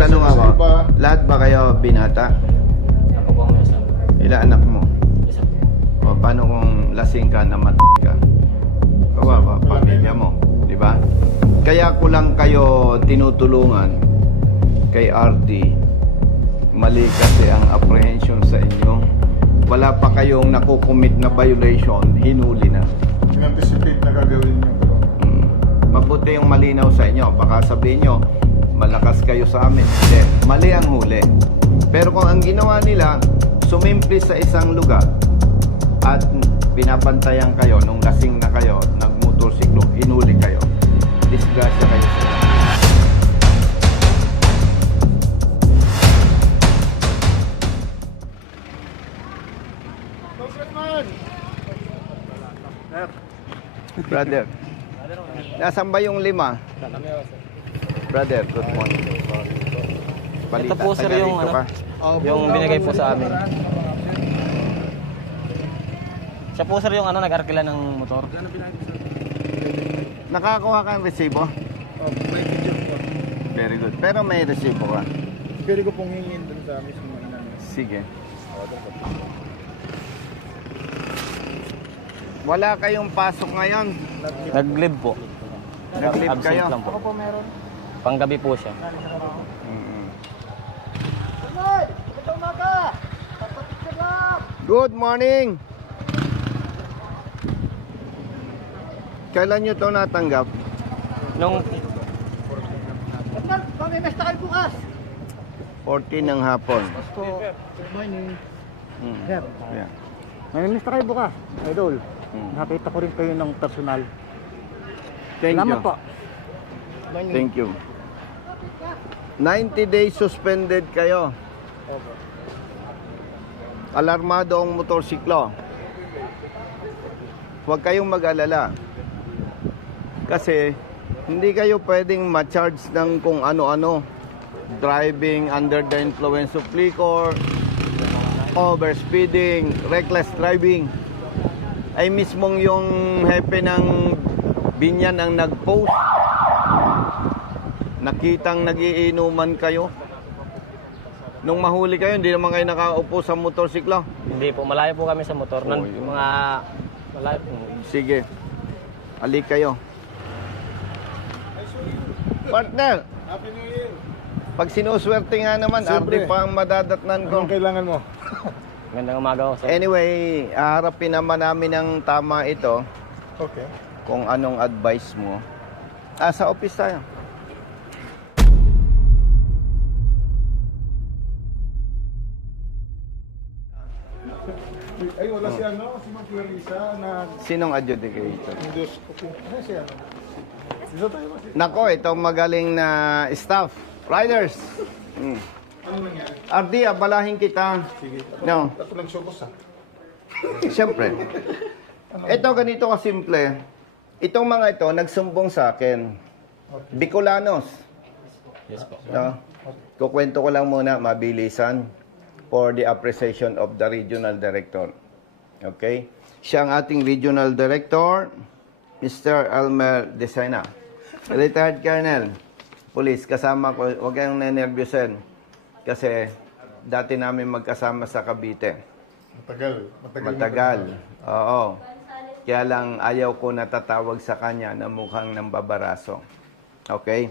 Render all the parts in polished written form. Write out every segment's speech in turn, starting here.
tanong ako, lahat ba kayo binata? Ako po ang isa. Ilan anak mo? Isa po. O paano kung lasing ka na ka? Kawawa, pamilya mo, di ba? Kaya ko lang kayo tinutulungan kay RD. Mali kasi ang apprehension sa inyo. Wala pa kayong nakukumit na violation, hinuli na. In-anticipate na gagawin nyo. Mabuti yung malinaw sa inyo. Baka sabihin nyo, malakas kayo sa amin. Hindi, mali ang huli. Pero kung ang ginawa nila, sumimple sa isang lugar at binabantayan kayo nung lasing na kayo, nagmotorsiklo, hinuli kayo. Disgrasya kayo sa inyo. Brother, nasan ba yung 5? Brother, good morning. Ito po sir taga yung rito ano, ka? yung binigay po sa amin. Siya po sir yung ano, nag-arkila ng motor. Nakakuha ka ng resibo? May picture po. Very good. Pero may resibo ka? Pwede ko pong hingin dun sa mismo inano. Sige. Wala kayong pasok ngayon? Nag-live po. Nag-leave Absent kayo? lang po. Panggabi po siya. Good morning! Kailan nyo ito natanggap? Nung 14 ng hapon. Good morning. Yeah. Mamimiss na kayo bukas, idol. Mm. Nakita ko rin kayo ng personal. Thank Salamat you. po. Thank you. 90 days suspended kayo. Alarmado ang motorsiklo. Huwag kayong mag-alala. Kasi hindi kayo pwedeng ma-charge ng kung ano-ano. Driving under the influence of liquor, overspeeding, reckless driving. Ay mismong yung hepe ng Binyan ang nag-post. Nakitang nagiinuman kayo. Nung mahuli kayo, hindi naman kayo nakaupo sa motorsiklo. hindi po, malayo po kami sa motor. Oh, yun. Mga malayo po. Sige. Alik kayo. Partner, Happy New Year. pag sinuswerte nga naman, Siyempre. RD pa ang madadatnan ko. Anong kailangan mo? Gandang umaga ko sir. Anyway, haharapin naman namin ng tama ito Okay. kung anong advice mo. Sa office tayo. Ay, wala si ano, si Ma'am Clarissa na Sinong adjudicator? Diyos. Okay. Ano si ano? Dito tayo ba? Nako, itong magaling na staff. Riders. Ano nangyari? RD, abalahin kita. Sige. No, Ako lang showcase ha. siyempre. Ito ganito kasimple. Itong mga ito, nagsumbong sa akin. Bicolanos. Yes po. No? Kukwento ko lang muna, mabilisan, for the appreciation of the regional director. Okay? Siya ang ating regional director, Mr. Elmer Desena. Retired Colonel, Police, kasama ko, huwag kayong nenervyusin. Kasi dati namin magkasama sa Cavite. Matagal. Oo. Kaya lang ayaw ko natatawag sa kanya na mukhang nambabaraso. Okay?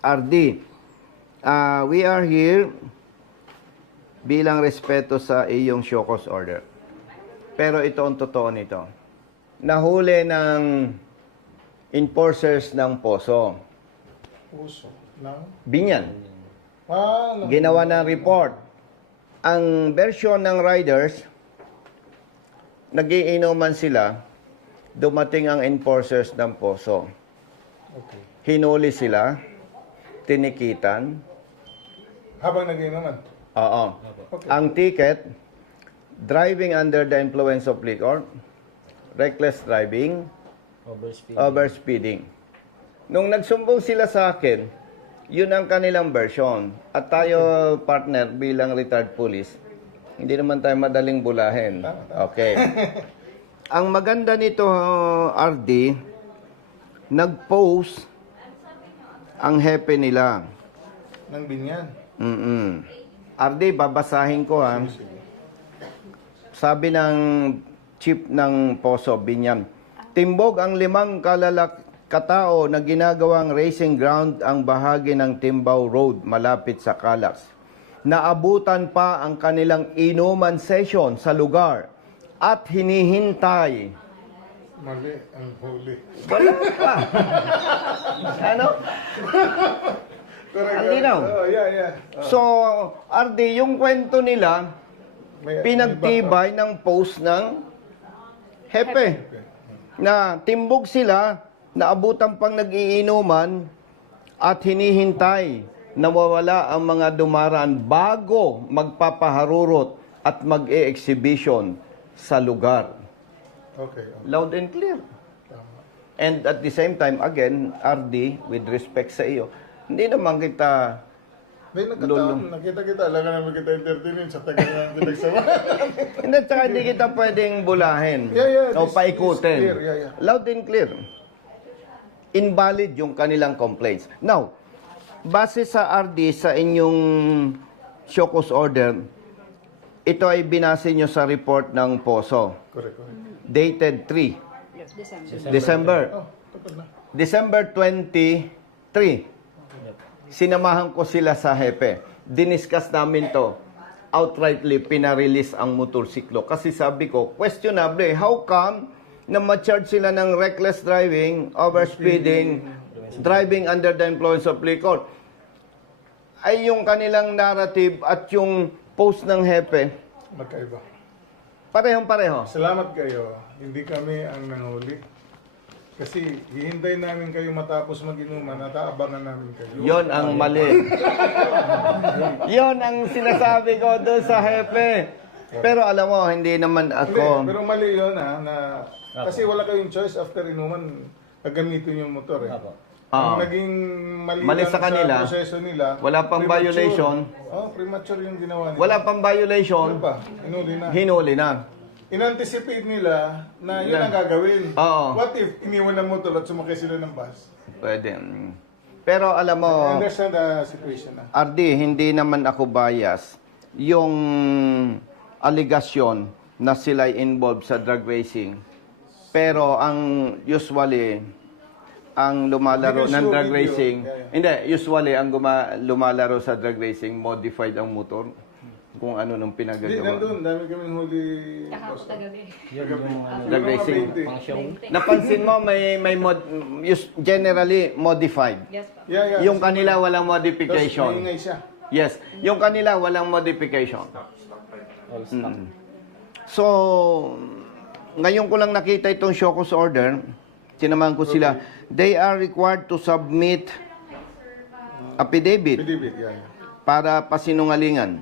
RD, we are here bilang respeto sa iyong show cause order. Pero ito ang totoo nito. Nahuli ng enforcers ng Poso. Puso. Ng? Binyan. Ah, Ginawa ng report. Ang version ng riders, nagiinuman sila, dumating ang enforcers ng Poso. Okay. Hinuli sila, tinikitan. Habang nagiinuman. Oo. Okay. Ang ticket, driving under the influence of liquor, reckless driving, Overspeed. overspeeding. Nung nagsumbong sila sa akin, yun ang kanilang version. At tayo, partner, bilang retired police, hindi naman tayo madaling bulahin. Okay. Ang maganda nito, RD, nag-post ang hepe nila. ng binyan. RD, babasahin ko ha. Sabi ng chief ng Poso, Binyan, timbog ang 5 katao na ginagawang racing ground ang bahagi ng Timbao Road malapit sa Calax. Naabutan pa ang kanilang inuman session sa lugar at hinihintay. Mali ang huli. Wala pa. Ano? Correct. Ang linaw. Oh, yeah. So, RD, yung kwento nila, pinagtibay ng post ng Hepe. Na timbog sila, naabutan pang nag-iinuman at hinihintay na mawala ang mga dumaraan bago magpapaharurot at mag-e-exhibition sa lugar. Okay. Loud and clear. Tama. And at the same time, again, RD, with respect sa iyo, hindi naman kita May nagkataon, nakita kita, alam ka naman kita entertainin sa tagal na pinagsama. hindi, tsaka hindi kita pwedeng bulahin Yeah, o this paikutin. is clear, yeah. Loud and clear. Invalid yung kanilang complaints. Now, base sa RD, sa inyong show cause order, ito ay binase nyo sa report ng Poso, Correct. dated 3 December. Oh, tapos na. December 23. Sinamahan ko sila sa Hepe. Diniscuss namin to. Outrightly pinarelease ang motorsiklo. Kasi sabi ko, questionable, how come na ma-charge sila ng reckless driving, overspeeding, driving under the influence of liquor? Ay yung kanilang narrative at yung post ng Hepe, Magkaiba. parehong-pareho. Salamat kayo. Hindi kami ang nanghuli. Kasi hihintay namin kayo matapos mag-inuman at aabangan namin kayo. Yon ang mali. Yon ang sinasabi ko doon sa Hepe. Pero alam mo, hindi naman Hindi, ako... pero mali yun na kasi wala kayong choice after inuman gagamitin yung motor eh. Ang naging Mali lang sa kanila, proseso nila. wala pang premature. violation. Oh, premature yung ginawa nila. Wala pang Ano violation, pa? Inuli na. hinuli na. In-anticipate nila na yun ang gagawin. Oo. What if iniwan ng motor at sumakay sila ng bus? Pwede. Pero alam mo, I understand the situation na. RD, hindi naman ako bias. Yung aligasyon na sila involved sa drug racing. Pero ang usually, ang lumalaro They can ng show drug video. racing, Yeah. hindi, usually ang lumalaro sa drug racing, modified ang motor. Kung ano nung Hindi, pinagagawa. nandun. Dami kaming huli. Kahapon kagabi. Drug racing. Pang show. Napansin mo, may generally modified. Yes, pa. Yeah. Yung kanila walang Tapos modification. maingay siya. Yes, yung kanila walang modification. All stock. So, ngayon ko lang nakita itong show cause order. Sinamahan ko sila. They are required to submit affidavit Bidibid, yeah. para pasinungalingan.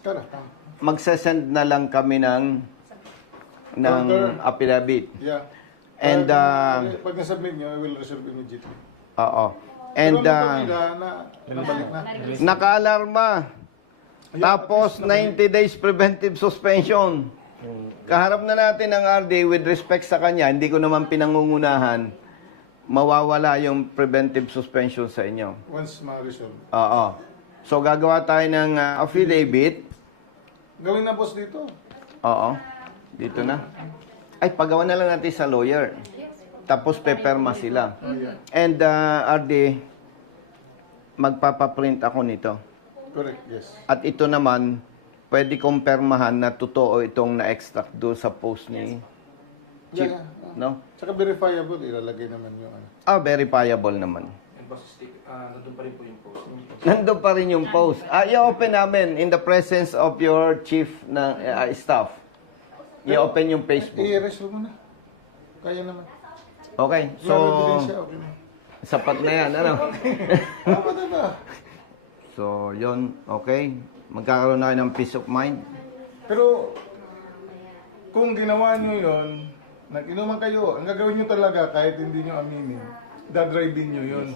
Tara, tama. Magsasend na lang kami ng Order. affidavit. Yeah. And, pag nasubmit nyo, I will reserve immediately. Oo. And, Pero ang nila na nabalik na. naka-alarma. Ayun, Tapos, at least 90 days preventive suspension. Kaharap na natin ang RD with respect sa kanya, hindi ko naman pinangungunahan, mawawala yung preventive suspension sa inyo. Once ma-resolve. Oo. So, gagawa tayo ng affidavit. Gawin na boss dito. Oo. Dito na. Ay, pagawa na lang natin sa lawyer. Tapos, peperma sila. And, RD, magpapaprint ako nito. Correct, yes. At ito naman, pwede kong permahan na totoo itong na-extract doon sa post ni Chief. Yeah. No? Tsaka verifiable, ilalagay naman yung ano. Verifiable naman. Nandun pa rin po yung post. Nandun pa rin yung post. I-open namin in the presence of your chief na staff. I-open yung Facebook. I-resolve mo na. Kaya naman. Okay, so Lalo ebidensya, okay na. sapat na yan, ano? Tama na ba? So, yon okay. Magkakaroon na kayo ng peace of mind. Pero, kung ginawa nyo yun, nag-inuman kayo, ang gagawin nyo talaga kahit hindi nyo aminin, dadrive-in nyo yun.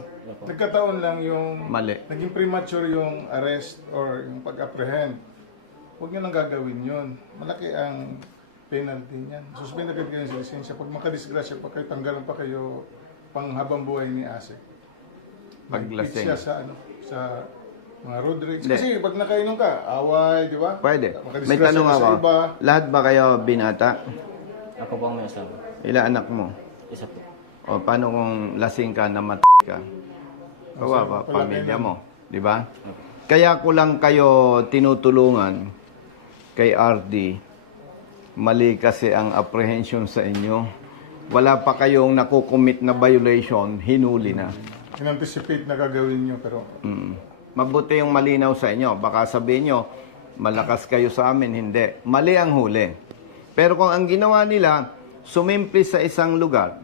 Nagkataon lang yung Mali. naging premature yung arrest or yung pag-apprehend. Huwag nyo nang gagawin yun. Malaki ang penalty niyan. Suspend agad kayo sa lisensya. Pag makadisgrasya pa kayo, tanggalan pa kayo pang habang buhay ni Ase. Paglasing. Siya sa ano, sa mga road rage. Hindi. Kasi pag nakainom ka, away, di ba? Pwede. May Makadisgrasya tanong ka ako. sa iba. Lahat ba kayo binata? Ako po ang may asawa. Ilan anak mo? Isa po. O paano kung lasing ka na ka? Kawawa, pamilya mo. Di ba? Kaya ko lang kayo tinutulungan kay RD. Mali kasi ang apprehension sa inyo. Wala pa kayong nakukumit na violation, hinuli na. In-anticipate na gagawin nyo, pero Mabuti yung malinaw sa inyo. Baka sabihin nyo, malakas kayo sa amin. Hindi. Mali ang huli. Pero kung ang ginawa nila, sumimpli sa isang lugar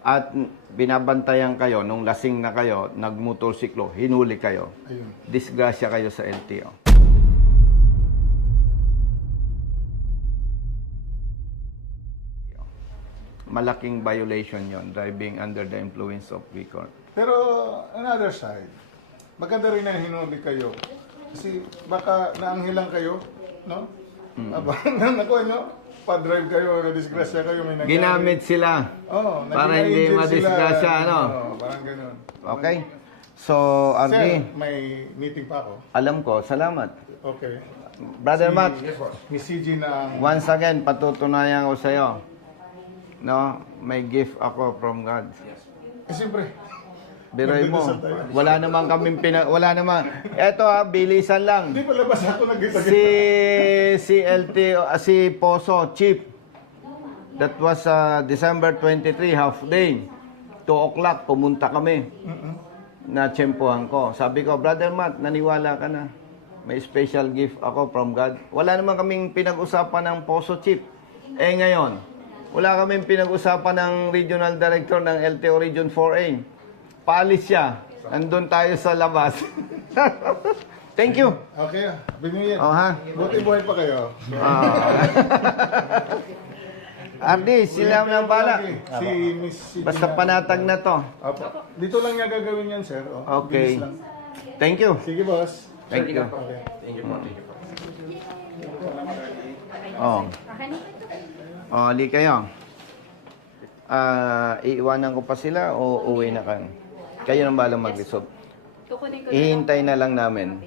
at binabantayan kayo, nung lasing na kayo, nagmotorsiklo, hinuli kayo. ayun. Disgrasya kayo sa LTO. Malaking violation yon, driving under the influence of liquor. Pero another side, maganda rin na hinuli kayo. Kasi baka naanghilang kayo, no? Aba, nakuha nyo, pa-drive kayo, na-disgrasya kayo, may nangyari. Ginamit sila. Oo, Para naging hindi angel madisgrasya, sila. ano? Oo, parang ganun. Okay? So, Sir, RD, may meeting pa ako. alam ko, salamat. Okay. Brother Matt, Miss CG na ang... once again, patutunayan ko sa'yo. No, may gift ako from God. siyempre, Biroy mo, Nagdadasal tayo. wala naman kaming wala naman. Eto bilisan lang. hindi pa labas ako nagkita. Si si Poso, Chief. That was December 23, half day. 2 o'clock, pumunta kami. Na-tsempohan ko. Sabi ko, Brother Matt, naniwala ka na. May special gift ako from God. Wala naman kaming pinag-usapan ng Poso, Chief. Ngayon, wala kaming pinag-usapan ng Regional Director ng LTO Region 4A. Paalis siya. Andun tayo sa labas. Thank you. Okay, binigyan. Oh, ha? Buti buhay pa kayo. So, Ardi, sila na bala. Si Miss CG Basta na- panatag na to. Apo. Dito lang niya gagawin yan, sir. Oh, Okay. bilis lang. Thank you. Sige, boss. Thank you. Okay. Thank you po, thank you po. Oh. Oh, ali kayo. Iiwanan ko pa sila o uwi na kayo? Kayo nang balang mag-resolve. Kukunin ko Ihintay na lang namin.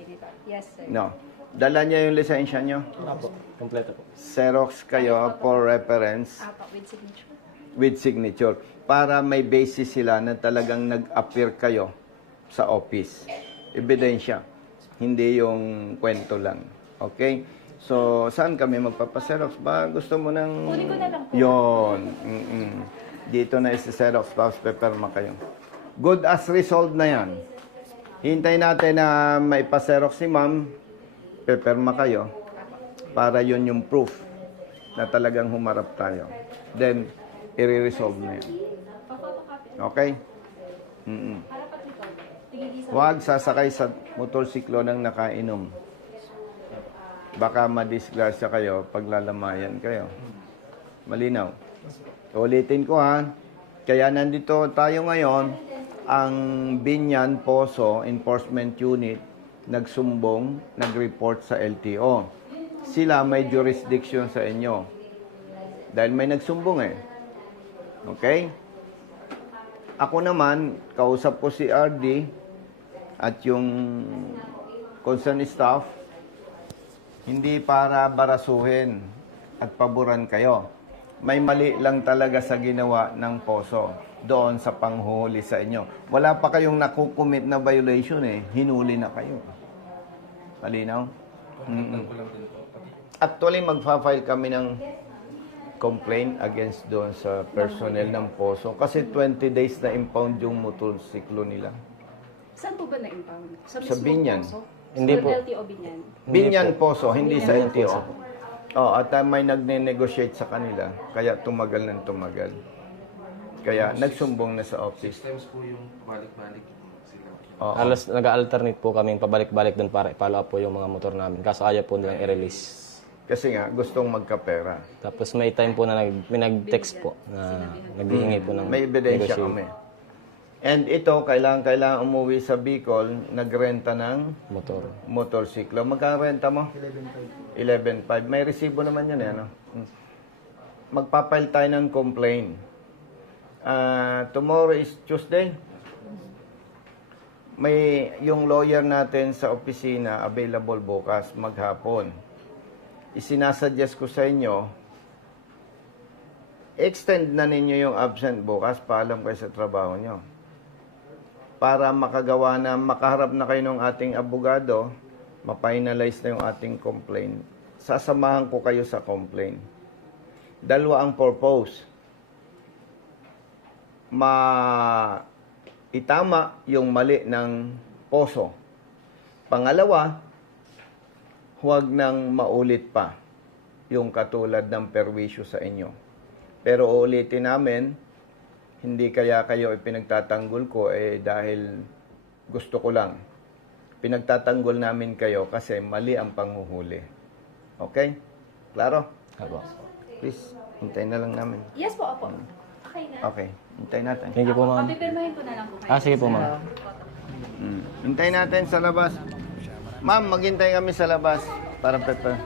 Yes, sir. No. Dala niya yung lisensya niyo. Apo. Kompleto po. Xerox kayo for reference Apa, with signature. with signature para may basis sila na talagang nag-appear kayo sa office. Ebidensya. Hindi yung kwento lang. Okay? So, saan kami magpapaserox? Ba, gusto mo ng... Kunin ko na lang po. Yun. Dito na isi-xerox, tapos peperma kayo. Good as resolved na yan. Hintay natin na maipaserox si ma'am, peperma kayo, para yun yung proof na talagang humarap tayo. Then, i-resolve na yan. Okay? Huwag sasakay sa motorsiklo ng nakainom. Baka madisgrasya kayo pag lalamayan kayo. Malinaw. Ulitin ko ha. Kaya nandito tayo ngayon, ang Binyan Poso Enforcement Unit nagsumbong, nag-report sa LTO. Sila may jurisdiction sa inyo. Dahil may nagsumbong eh. Okay? Ako naman, kausap ko si RD at yung concerned staff, hindi para barasuhin at paboran kayo. May mali lang talaga sa ginawa ng Poso doon sa panghuli sa inyo. Wala pa kayong nakukumit na violation eh. Hinuli na kayo. Malinaw? Ko lang din po. Actually, magfa-file kami ng complaint against doon sa personnel ng Poso kasi 20 days na impound yung motorsiklo nila. Saan po ba na-impound? Sa mismong Binyan. Poso? Hindi Sa po. LTO Binyan. Binyan Poso, hindi sa Binyan LTO. Poso. Oh, at may nagne-negotiate sa kanila, kaya tumagal ng tumagal. Kaya nagsumbong na sa 6 office. times po yung balik-balik sila. Oo. Alas nag-alternate po kaming pabalik-balik doon para i-follow up po yung mga motor namin. Kaso ayaw po nilang i-release. Kasi nga, gustong magkapera. Tapos may time po na may nag-text po na naghihingi po ng May ebidensya negotiate. kami. And ito, kailangan umuwi sa Bicol, nagrenta ng Motor. motorsiklo. Magkano renta mo? 11.5. May resibo naman yan, ano? Magpapile tayo ng complaint. Tomorrow is Tuesday. yung lawyer natin sa opisina available bukas maghapon. Isinasuggest ko sa inyo, extend na ninyo yung absent bukas, paalam kayo sa trabaho nyo. Para makagawa na, makaharap na kayo ng ating abogado, ma-finalize na yung ating complaint. Sasamahan ko kayo sa complaint. Dalawa ang purpose. Itama yung mali ng poso. Pangalawa, huwag nang maulit pa yung katulad ng perwisyo sa inyo. Pero uulitin namin, hindi kaya kayo ipinagtatanggol ko dahil gusto ko lang. Pinagtatanggol namin kayo kasi mali ang panghuhuli. Okay? Klaro? Apo. Please, hintayin na lang namin. Yes po, opo. Okay na. Okay, hintayin natin. Thank you po, ma'am. Papipirmahin ko na lang po kayo. Sige po, ma'am. Hintayin natin sa labas. Ma'am, maghintay kami sa labas para prepare.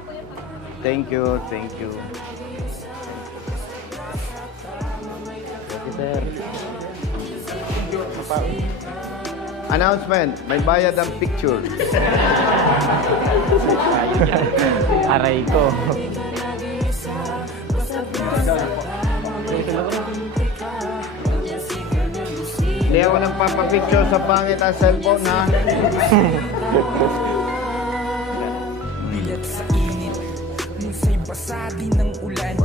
Thank you, thank you. Sir. Announcement, may bayad ang picture. Aray ko. Hindi ako nagpapapicture sa pangit ang cellphone, ha? Bilat sa init, minsa'y basa din ng ulan.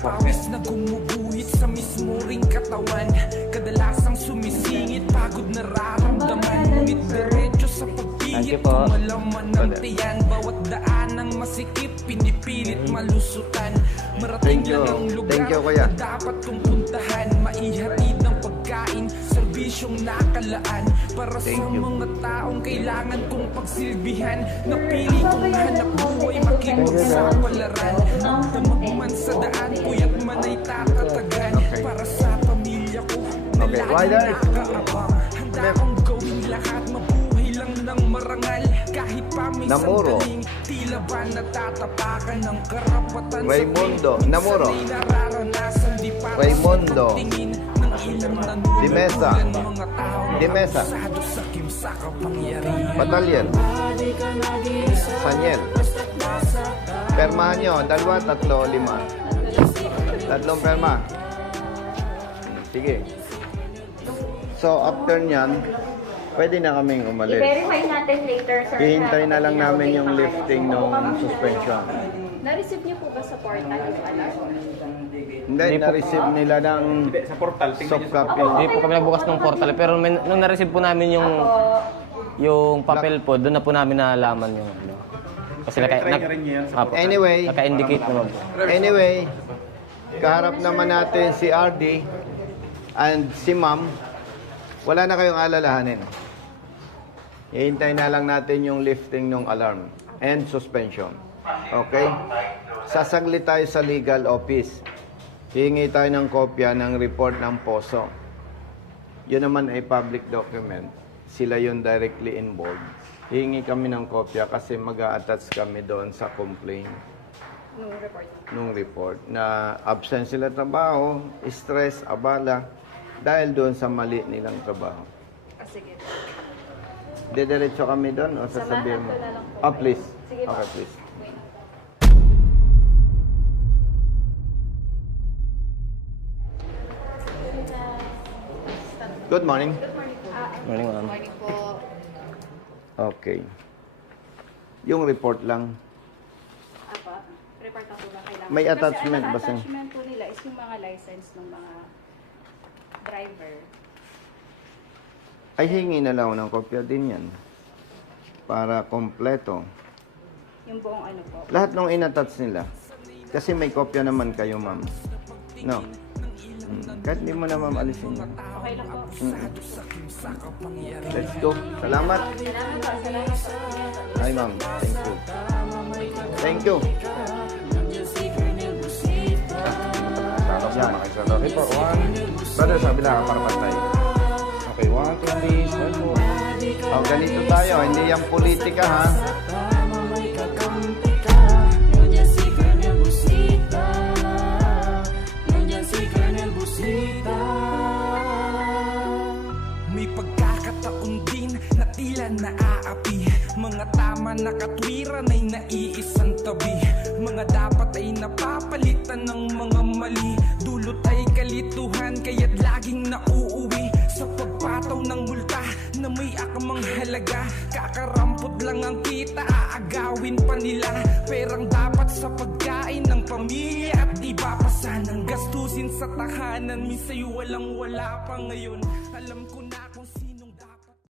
Pawis na gumuguhit sa mismo ring katawan. Kadalasang sumisingit, pagod nararamdaman. Ngunit diretso sa pagpihit, kumalaman ng tiyan. Bawat daan ng masikip, pinipilit malusutan. Marating lang ang lugar na dapat kong puntahan. Maihatid ng pagkain, serbisyong nakalaan. Para sa mga taong kailangan kong pagsilbihan. Napili kong hanap buhay, makipagsapalaran. Damagman sa daan, puyat man ay tatatagan. Para sa pamilya ko, na lagi nakaabang. Handa kong gawin lahat, mabuhay lang ng marangal. Kahit pa may sandaling, tila ba natatapakan ng karapatan. Raimundo, Namuro. Raimundo. Dimesa. Dimesa. Batalyon. Sanyel. Permahan nyo, 2, 3, 5. Tatlong perma. Sige. So, after nyan, pwede na kaming umalis. I-verify natin later, sir. Hihintay na lang namin yung lifting ng suspension. Na-receive niyo po ba sa portal yung alarm? Hindi, na-receive nila ng soft copy. Hindi po kami nagbukas ng portal. Pero nung na-receive po namin yung papel po, doon na po namin nalaman yung ano. Kasi Anyway, naka-indicate naman po. Anyway, kaharap naman natin si RD and si Ma'am. Wala na kayong alalahanin. Hihintay na lang natin yung lifting ng alarm and suspension. Okay? Sasaglit tayo sa legal office. Hihingi tayo ng kopya ng report ng POSO. Yun naman ay public document. Sila yun directly involved. Hihingi kami ng kopya kasi mag-a-attach kami doon sa complaint. Nung report. Na absent sila trabaho, stress, abala, dahil doon sa mali nilang trabaho. Sige. Didiretso kami doon o sasabihin mo? Samahan ko na lang po. Please. Sige po. Okay, please. Good morning. Morning, ma'am. Morning po. Okay. Yung report lang. Apa, report ako ba kailangan? May attachment ba Kasi sa- ang attachment po nila is yung mga license ng mga driver. Ay, hingi na lang ako ng kopya din yan. Para kompleto. Yung buong ano po. Lahat nung in-attach nila. Kasi may kopya naman kayo, ma'am. No? Kahit hindi mo na, ma'am, alisin. Okay lang po. Let's go. Salamat. Salamat po. Salamat po. Hi, ma'am. Thank you. Thank you. Yan. Okay po, 1. Brother, sabi lang para pantay. Okay, 1, 2, 3, start po. Oh, ganito tayo. Hindi yan politika, ha? May pagkakataon din na na katwiran ay naiisang tabi. Mga dapat ay napapalitan ng mga mali. Dulot ay kalituhan kaya't laging nauuwi sa pagpataw ng multa na may akamang halaga. Kakarampot lang ang kita, aagawin pa nila. Perang dapat sa pagkain ng pamilya at iba pa sanang gastusin sa tahanan. Minsa'y walang wala pa ngayon. Alam ko na